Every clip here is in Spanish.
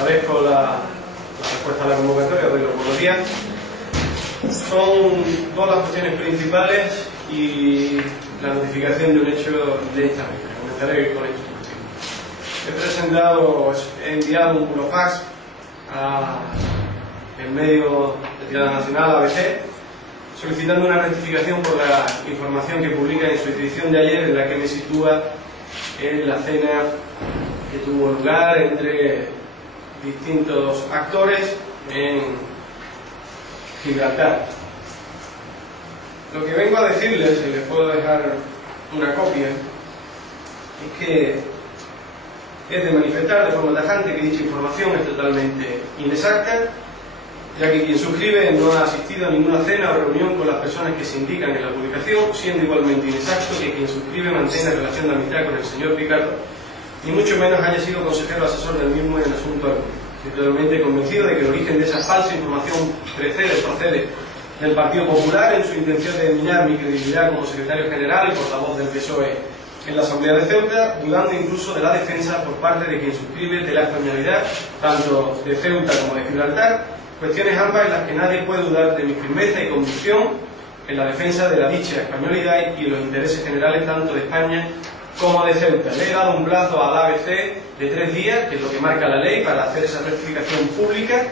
agradezco la respuesta a la convocatoria, doy los buenos días. Son dos las cuestiones principales y la notificación de un hecho de esta misma. Comenzaré con hechos últimos. He enviado un burofax al medio de tirada nacional, ABC, solicitando una rectificación por la información que publica en su edición de ayer, en la que me sitúa en la cena que tuvo lugar entre distintos actores en Gibraltar. Lo que vengo a decirles, y les puedo dejar una copia, es que es de manifestar de forma tajante que dicha información es totalmente inexacta, ya que quien suscribe no ha asistido a ninguna cena o reunión con las personas que se indican en la publicación, siendo igualmente inexacto que quien suscribe mantenga relación de amistad con el señor Picardo, ni mucho menos haya sido consejero asesor del mismo en el asunto alguno. Estoy totalmente convencido de que el origen de esa falsa información procede del Partido Popular en su intención de minar mi credibilidad como secretario general y portavoz del PSOE en la Asamblea de Ceuta, dudando incluso de la defensa por parte de quien suscribe de la españolidad, tanto de Ceuta como de Gibraltar, cuestiones ambas en las que nadie puede dudar de mi firmeza y convicción en la defensa de la dicha españolidad y los intereses generales tanto de España como de Ceuta. Le he dado un plazo al ABC de 3 días, que es lo que marca la ley, para hacer esa rectificación pública.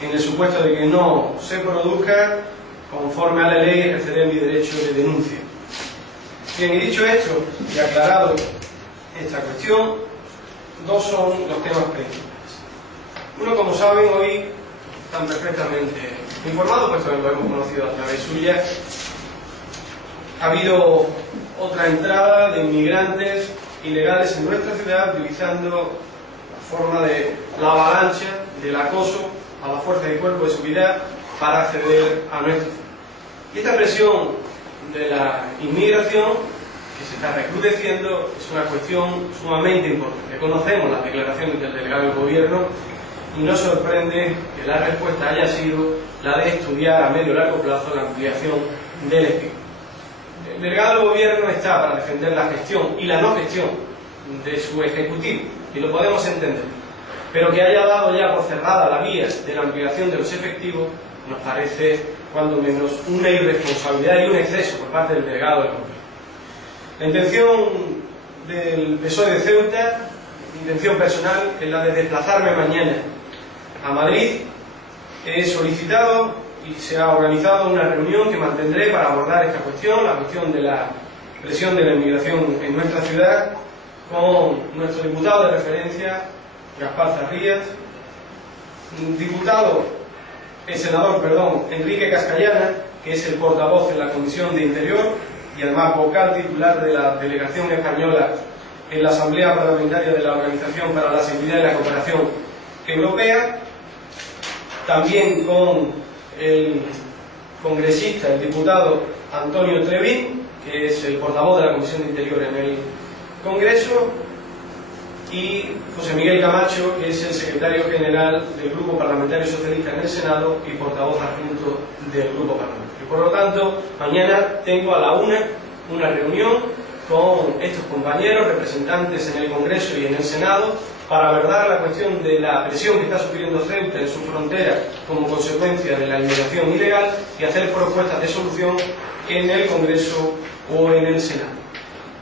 En el supuesto de que no se produzca, conforme a la ley, ejerceré mi derecho de denuncia. Bien, y dicho esto y aclarado esta cuestión, dos son los temas principales. Uno, como saben, hoy están perfectamente informados, puesto que lo hemos conocido a través suya. Ha habido otra entrada de inmigrantes ilegales en nuestra ciudad, utilizando la forma de la avalancha, del acoso a la fuerza de cuerpo de seguridad para acceder a nuestra ciudad. Y esta presión de la inmigración, que se está recrudeciendo, es una cuestión sumamente importante. Conocemos las declaraciones del delegado del gobierno y no sorprende que la respuesta haya sido la de estudiar a medio y largo plazo la ampliación del ESPIC. El delegado del gobierno está para defender la gestión y la no gestión de su ejecutivo, y lo podemos entender, pero que haya dado ya por cerrada la vía de la ampliación de los efectivos nos parece cuando menos una irresponsabilidad y un exceso por parte del delegado del gobierno. La intención del PSOE de Ceuta, mi intención personal, es la de desplazarme mañana a Madrid. He solicitado y se ha organizado una reunión que mantendré para abordar esta cuestión, la cuestión de la presión de la inmigración en nuestra ciudad, con nuestro diputado de referencia, Gaspar Zarrías, senador Enrique Cascallana, que es el portavoz en la Comisión de Interior y además vocal titular de la delegación española en la Asamblea Parlamentaria de la Organización para la Seguridad y la Cooperación Europea, también con el congresista, el diputado Antonio Trevín, que es el portavoz de la Comisión de Interior en el Congreso, y José Miguel Camacho, que es el secretario general del Grupo Parlamentario Socialista en el Senado y portavoz adjunto del Grupo Parlamentario. Por lo tanto, mañana tengo a la una reunión con estos compañeros, representantes en el Congreso y en el Senado, para abordar la cuestión de la presión que está sufriendo Ceuta en su frontera como consecuencia de la inmigración ilegal y hacer propuestas de solución en el Congreso o en el Senado.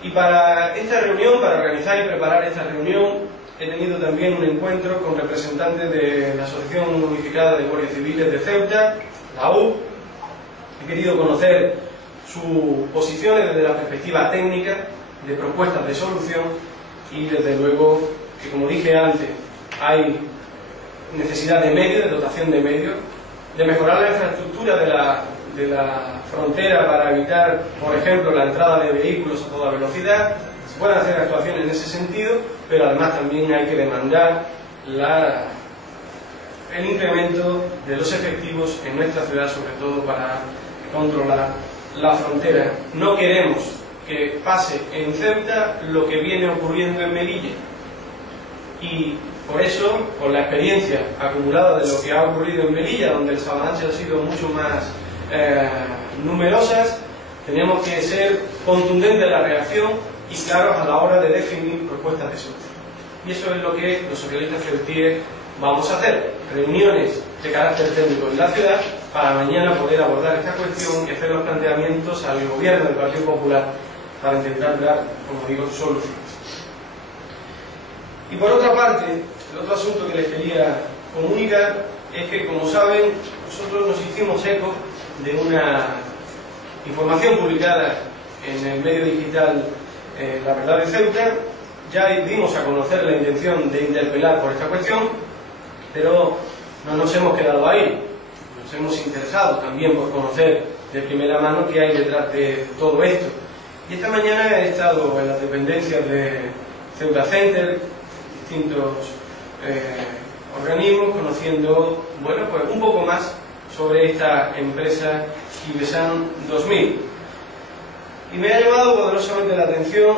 Y para esta reunión, para organizar y preparar esta reunión, he tenido también un encuentro con representantes de la Asociación Unificada de Guardias Civiles de Ceuta, la U. He querido conocer sus posiciones desde la perspectiva técnica, de propuestas de solución, y desde luego que, como dije antes, hay necesidad de medios, de dotación de medios, de mejorar la infraestructura de la frontera para evitar, por ejemplo, la entrada de vehículos a toda velocidad. Se pueden hacer actuaciones en ese sentido, pero además también hay que demandar el incremento de los efectivos en nuestra ciudad, sobre todo para controlar la frontera. No queremos que pase en Ceuta lo que viene ocurriendo en Melilla, y por eso, con la experiencia acumulada de lo que ha ocurrido en Melilla, donde las avalanchas han sido mucho más numerosas, tenemos que ser contundentes en la reacción y claros a la hora de definir propuestas de solución. Y eso es lo que los socialistas ceutíes vamos a hacer reuniones de carácter técnico en la ciudad para mañana poder abordar esta cuestión y hacer los planteamientos al gobierno del Partido Popular para intentar dar, como digo, soluciones. Y por otra parte, el otro asunto que les quería comunicar es que, como saben, nosotros nos hicimos eco de una información publicada en el medio digital La Verdad de Ceuta. Ya dimos a conocer la intención de interpelar por esta cuestión, pero no nos hemos quedado ahí. Nos hemos interesado también por conocer de primera mano qué hay detrás de todo esto. Y esta mañana he estado en las dependencias de Ceuta Center, distintos organismos, conociendo, bueno, pues un poco más sobre esta empresa Ibesan 2000. Y me ha llamado poderosamente la atención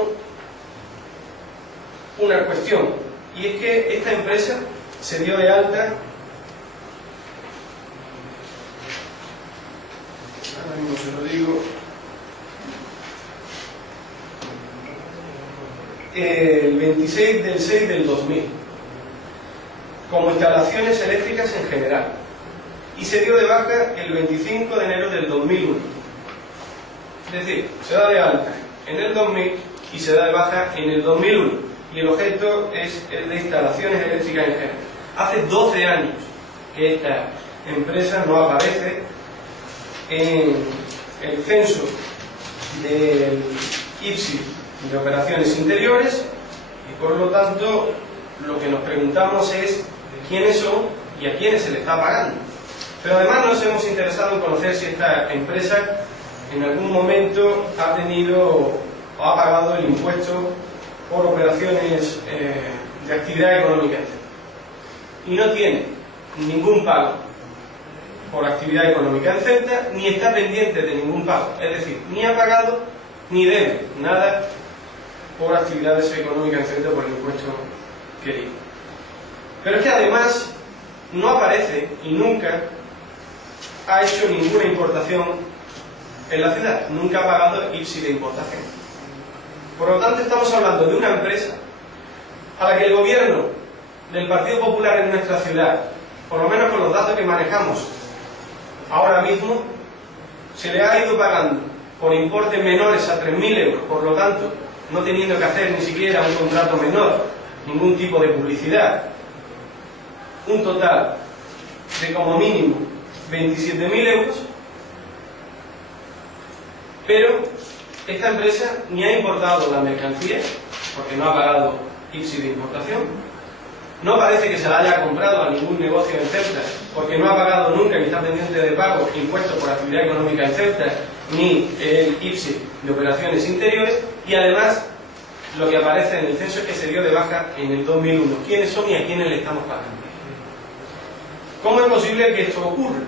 una cuestión, y es que esta empresa se dio de alta, ahora mismo se lo digo, el 26 del 6 del 2000, como instalaciones eléctricas en general, y se dio de baja el 25 de enero del 2001. Es decir, se da de alta en el 2000 y se da de baja en el 2001. Y el objeto es el de instalaciones eléctricas en general. Hace 12 años que esta empresa no aparece en el censo del IPSI de operaciones interiores, y por lo tanto lo que nos preguntamos es de quiénes son y a quiénes se le está pagando. Pero además nos hemos interesado en conocer si esta empresa en algún momento ha tenido o ha pagado el impuesto por operaciones de actividad económica, etc. Y no tiene ningún pago por actividad económica en Ceuta, ni está pendiente de ningún pago. Es decir, ni ha pagado ni debe nada por actividades económicas en Ceuta por el impuesto que digo. Pero es que además no aparece y nunca ha hecho ninguna importación en la ciudad, nunca ha pagado IPSI de importación. Por lo tanto, estamos hablando de una empresa a la que el gobierno del Partido Popular en nuestra ciudad, por lo menos con los datos que manejamos ahora mismo, se le ha ido pagando por importes menores a 3.000 euros, por lo tanto, no teniendo que hacer ni siquiera un contrato menor, ningún tipo de publicidad, un total de como mínimo 27.000 euros, pero esta empresa ni ha importado la mercancía, porque no ha pagado IPSI de importación, no parece que se la haya comprado a ningún negocio en Ceuta, porque no ha pagado nunca ni está pendiente de pago impuestos por actividad económica en Ceuta, ni el IPSI de operaciones interiores, y además lo que aparece en el censo es que se dio de baja en el 2001. ¿Quiénes son y a quiénes le estamos pagando? ¿Cómo es posible que esto ocurra?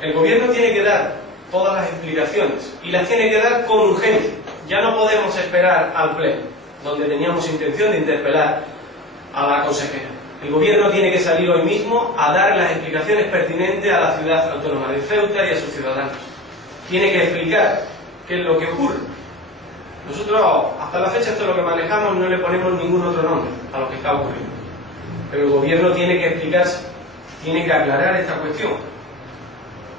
El gobierno tiene que dar todas las explicaciones y las tiene que dar con urgencia. Ya no podemos esperar al pleno, donde teníamos intención de interpelar a la consejera. El gobierno tiene que salir hoy mismo a dar las explicaciones pertinentes a la ciudad autónoma de Ceuta y a sus ciudadanos. Tiene que explicar qué es lo que ocurre. Nosotros, hasta la fecha, esto es lo que manejamos, no le ponemos ningún otro nombre a lo que está ocurriendo. Pero el gobierno tiene que explicarse, tiene que aclarar esta cuestión,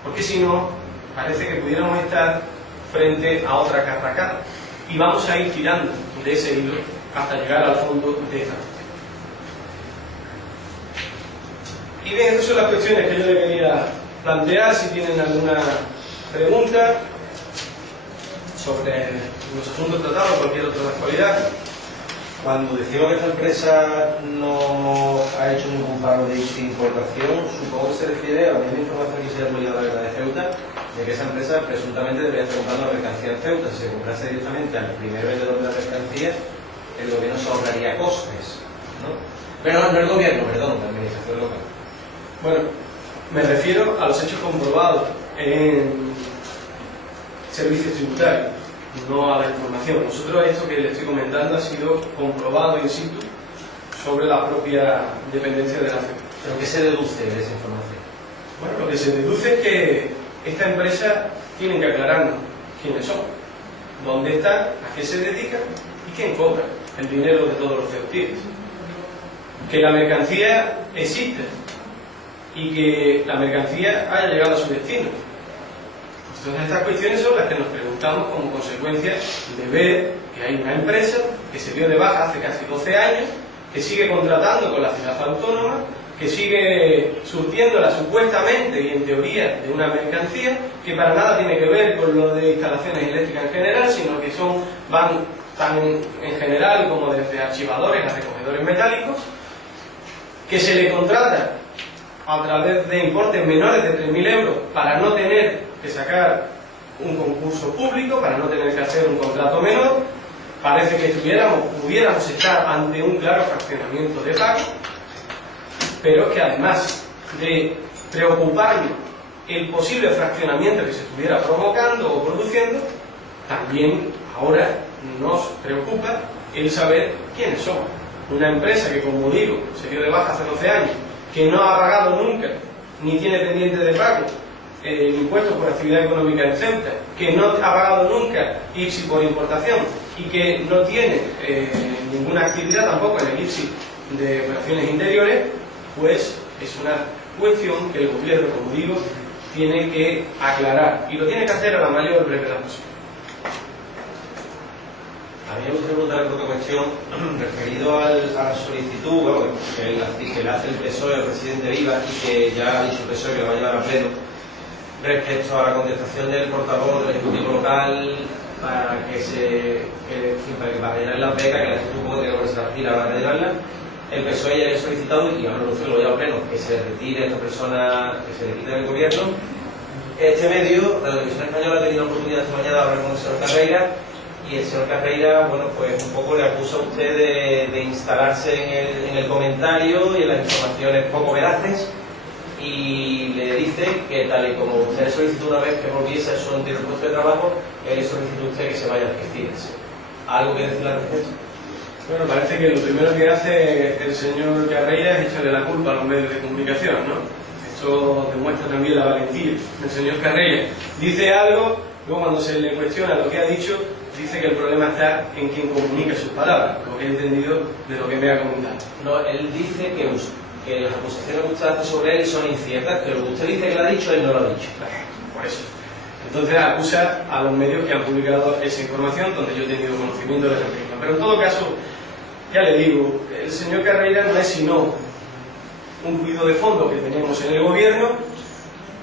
porque si no, parece que pudiéramos estar frente a otra carracada y vamos a ir tirando de ese hilo hasta llegar al fondo de esta cuestión. Y bien, estas son las cuestiones que yo le quería plantear. Si tienen alguna pregunta sobre los asuntos tratados o cualquier otra actualidad. Cuando decimos que esta empresa no ha hecho ningún pago de importación, supongo que se refiere a la misma información que se ha publicado en la Verdad de Ceuta, de que esa empresa presuntamente debería estar comprando la mercancía en Ceuta. Si se comprase directamente al primer vendedor de la mercancía, el gobierno se ahorraría costes, ¿no? Pero no el gobierno, perdón, la administración local. Bueno, me refiero a los hechos comprobados en servicios tributarios, no a la información. Nosotros esto que le estoy comentando ha sido comprobado in situ sobre la propia dependencia de la ciudad. ¿Pero qué se deduce de esa información? Bueno, lo que se deduce es que esta empresa tiene que aclararnos quiénes son, dónde están, a qué se dedican y quién cobra el dinero de todos los ceutíes. que la mercancía existe y que la mercancía haya llegado a su destino. Entonces estas cuestiones son las que nos preguntamos como consecuencia de ver que hay una empresa que se dio de baja hace casi 12 años, que sigue contratando con la ciudad autónoma, que sigue surtiéndola supuestamente y en teoría de una mercancía que para nada tiene que ver con lo de instalaciones eléctricas en general, sino que van tan en general como desde archivadores a recogedores metálicos, que se le contrata a través de importes menores de 3.000 euros para no tener que sacar un concurso público, para no tener que hacer un contrato menor. Parece que pudiéramos estar ante un claro fraccionamiento de pago, pero que además de preocuparnos el posible fraccionamiento que se estuviera provocando o produciendo, también ahora nos preocupa el saber quiénes somos. Una empresa que, como digo, se dio de baja hace 12 años, que no ha pagado nunca, ni tiene pendiente de pago el impuesto por actividad económica exenta, que no ha pagado nunca IPSI por importación y que no tiene ninguna actividad tampoco en el IPSI de operaciones interiores, pues es una cuestión que el gobierno, como digo, tiene que aclarar, y lo tiene que hacer a la mayor brevedad posible. A mí me gustaría preguntar otra cuestión referido a la solicitud que le hace el PSOE al presidente Vivas y que ya ha dicho el PSOE que lo va a llevar a pleno respecto a la contestación del portavoz del Ejecutivo local para rellenar las becas, que la gente supongo que tiene que ponerse las pilas para rellenarlas. El PSOE ya ha solicitado, y ahora lo lleva a pleno, que se retire esta persona, que se retire del gobierno. Este medio, la televisión española, ha tenido la oportunidad esta mañana de hablar con el señor Carreira, y el señor Carreira, bueno, pues un poco le acusa a usted de instalarse en el comentario y en las informaciones poco veraces, y le dice que tal y como usted le solicitó una vez que volviese a su anterior puesto de trabajo, él le solicitó a usted que se vaya a Algeciras. ¿Algo que decir al respecto? Bueno, parece que lo primero que hace el señor Carreira es echarle la culpa a los medios de comunicación, ¿no? Esto demuestra también la valentía del señor Carreira. Dice algo, luego cuando se le cuestiona lo que ha dicho, dice que el problema está en quien comunica sus palabras, lo que he entendido de lo que me ha comentado. No, él dice que las acusaciones que usted hace sobre él son inciertas, que lo que usted dice que lo ha dicho, él no lo ha dicho. Por eso. Entonces acusa a los medios que han publicado esa información donde yo he tenido conocimiento de esa misma. Pero en todo caso, ya le digo, el señor Carreira no es sino un ruido de fondo que tenemos en el gobierno.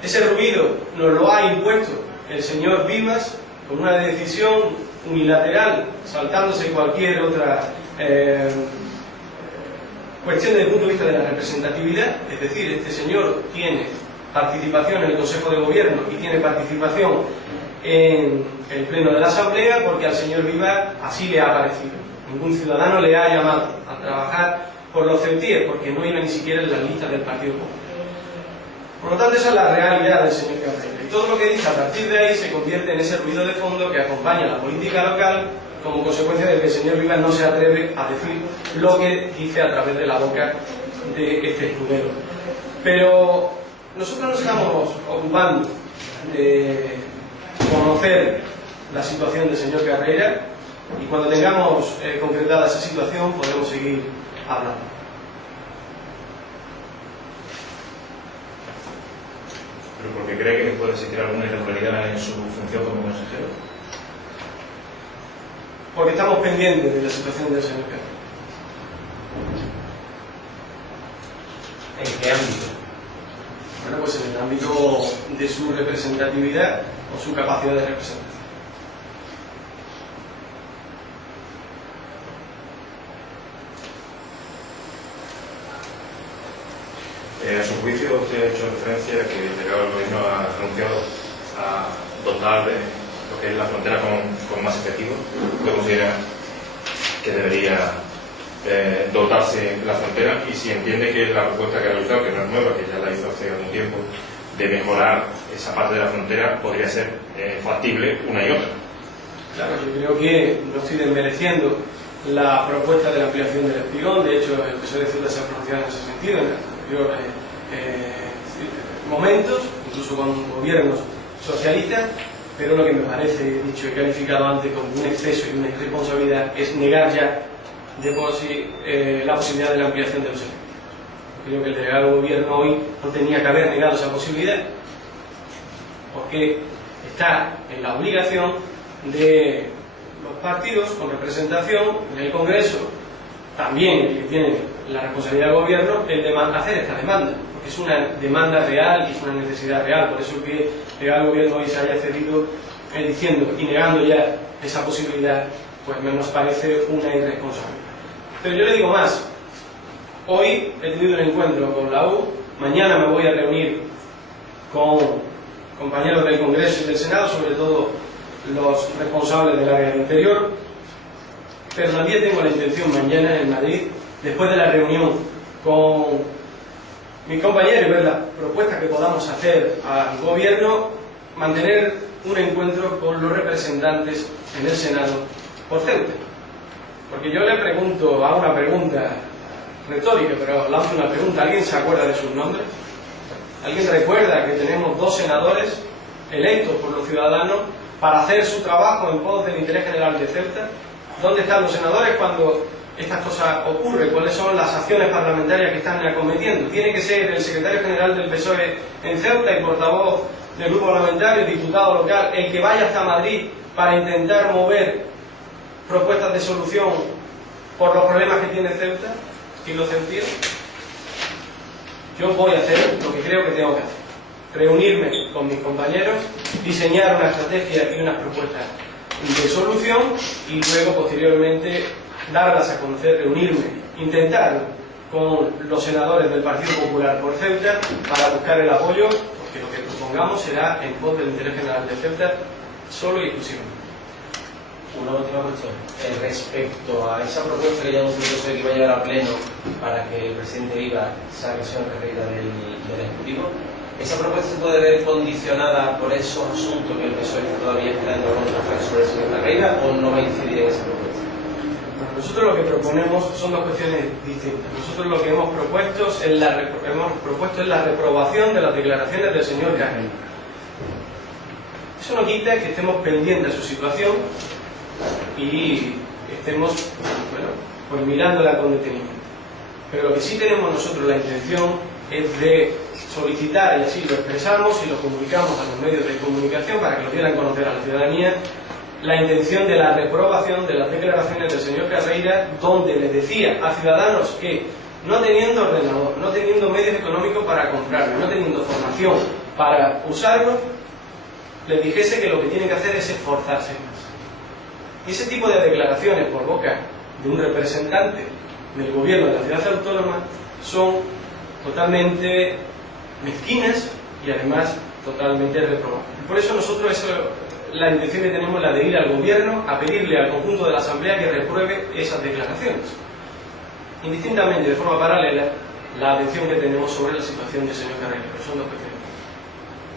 Ese ruido nos lo ha impuesto el señor Vivas con una decisión unilateral, saltándose cualquier otra cuestión desde el punto de vista de la representatividad. Es decir, este señor tiene participación en el Consejo de Gobierno y tiene participación en el Pleno de la Asamblea porque al señor Vivas así le ha parecido. Ningún ciudadano le ha llamado a trabajar por los CEUTIES porque no iba ni siquiera en las listas del Partido Popular. Por lo tanto, esa es la realidad del señor Carreira. Y todo lo que dice a partir de ahí se convierte en ese ruido de fondo que acompaña la política local como consecuencia de que el señor Vivas no se atreve a decir lo que dice a través de la boca de este escudero. Pero nosotros nos estamos ocupando de conocer la situación del señor Carreira y cuando tengamos concretada esa situación podremos seguir hablando. ¿Pero porque cree que puede existir alguna irregularidad en su función como consejero? Porque estamos pendientes de la situación del señor Carreira. ¿En qué ámbito? Bueno, pues en el ámbito de su representatividad o su capacidad de representación. A su juicio, usted ha hecho referencia a que el delegado del gobierno ha renunciado a dotar de lo que es la frontera con más efectivos. ¿Usted considera que debería dotarse la frontera? Y si entiende que la propuesta que ha realizado, que no es nueva, que ya la hizo hace algún tiempo, de mejorar esa parte de la frontera, podría ser factible una y otra. Claro, yo creo que no estoy desmereciendo la propuesta de la ampliación del espigón. De hecho, el PSOE de Ceuta se ha pronunciado en ese sentido en anteriores momentos, incluso con gobiernos socialistas, pero lo que me parece, dicho y calificado antes como un exceso y una irresponsabilidad, es negar ya de la posibilidad de la ampliación de los efectivos. Creo que el delegado del gobierno hoy no tenía que haber negado esa posibilidad, porque está en la obligación de los partidos con representación en el Congreso, también el que tiene la responsabilidad del gobierno, el de hacer esta demanda, porque es una demanda real y es una necesidad real. Por eso que el gobierno hoy se haya cedido diciendo y negando ya esa posibilidad, pues nos parece una irresponsabilidad. Pero yo le digo más, hoy he tenido un encuentro con la U, mañana me voy a reunir con compañeros del Congreso y del Senado, sobre todo los responsables del área del interior, pero también tengo la intención mañana en Madrid, después de la reunión con mis compañeros y ver las propuestas que podamos hacer al gobierno, mantener un encuentro con los representantes en el Senado por Ceuta. Porque yo le pregunto, hago una pregunta retórica, pero lanzo una pregunta: ¿alguien se acuerda de sus nombres? ¿Alguien recuerda que tenemos 2 senadores electos por los ciudadanos para hacer su trabajo en pos del interés general de Ceuta? ¿Dónde están los senadores cuando estas cosas ocurren? ¿Cuáles son las acciones parlamentarias que están acometiendo? Tiene que ser el secretario general del PSOE en Ceuta y portavoz del grupo parlamentario, diputado local, el que vaya hasta Madrid para intentar mover propuestas de solución por los problemas que tiene Ceuta y los ceutíes. Yo voy a hacer lo que creo que tengo que hacer: reunirme con mis compañeros, diseñar una estrategia y unas propuestas de solución y luego posteriormente darlas a conocer, reunirme, intentar con los senadores del Partido Popular por Ceuta para buscar el apoyo, porque lo que propongamos será en pos del interés general de Ceuta solo y exclusivamente. Una última cuestión. Respecto a esa propuesta que ya hemos dicho que iba a llegar a pleno para que el presidente Viva saque la carrera del Ejecutivo, ¿esa propuesta se puede ver condicionada por esos asuntos que el PSOE está todavía esperando conocer sobre el señor Carreira, o no va a incidir en esa propuesta? Nosotros lo que proponemos son 2 cuestiones distintas. Nosotros lo que hemos propuesto es la reprobación de las declaraciones del señor Carreira. Eso no quita que estemos pendientes de su situación y estemos, pues mirándola con detenimiento. Pero lo que sí tenemos nosotros la intención es de solicitar, y así lo expresamos y lo comunicamos a los medios de comunicación para que lo dieran a conocer a la ciudadanía, la intención de la reprobación de las declaraciones del señor Carreira, donde les decía a ciudadanos que, no teniendo ordenador, no teniendo medios económicos para comprarlo, no teniendo formación para usarlo, les dijese que lo que tienen que hacer es esforzarse más. Y ese tipo de declaraciones por boca de un representante del gobierno de la ciudad autónoma son totalmente mezquinas y además totalmente reprobables. Por eso nosotros la intención que tenemos es la de ir al gobierno a pedirle al conjunto de la asamblea que repruebe esas declaraciones. Indistintamente, de forma paralela, la atención que tenemos sobre la situación del señor Carreira. Son 2 cuestiones.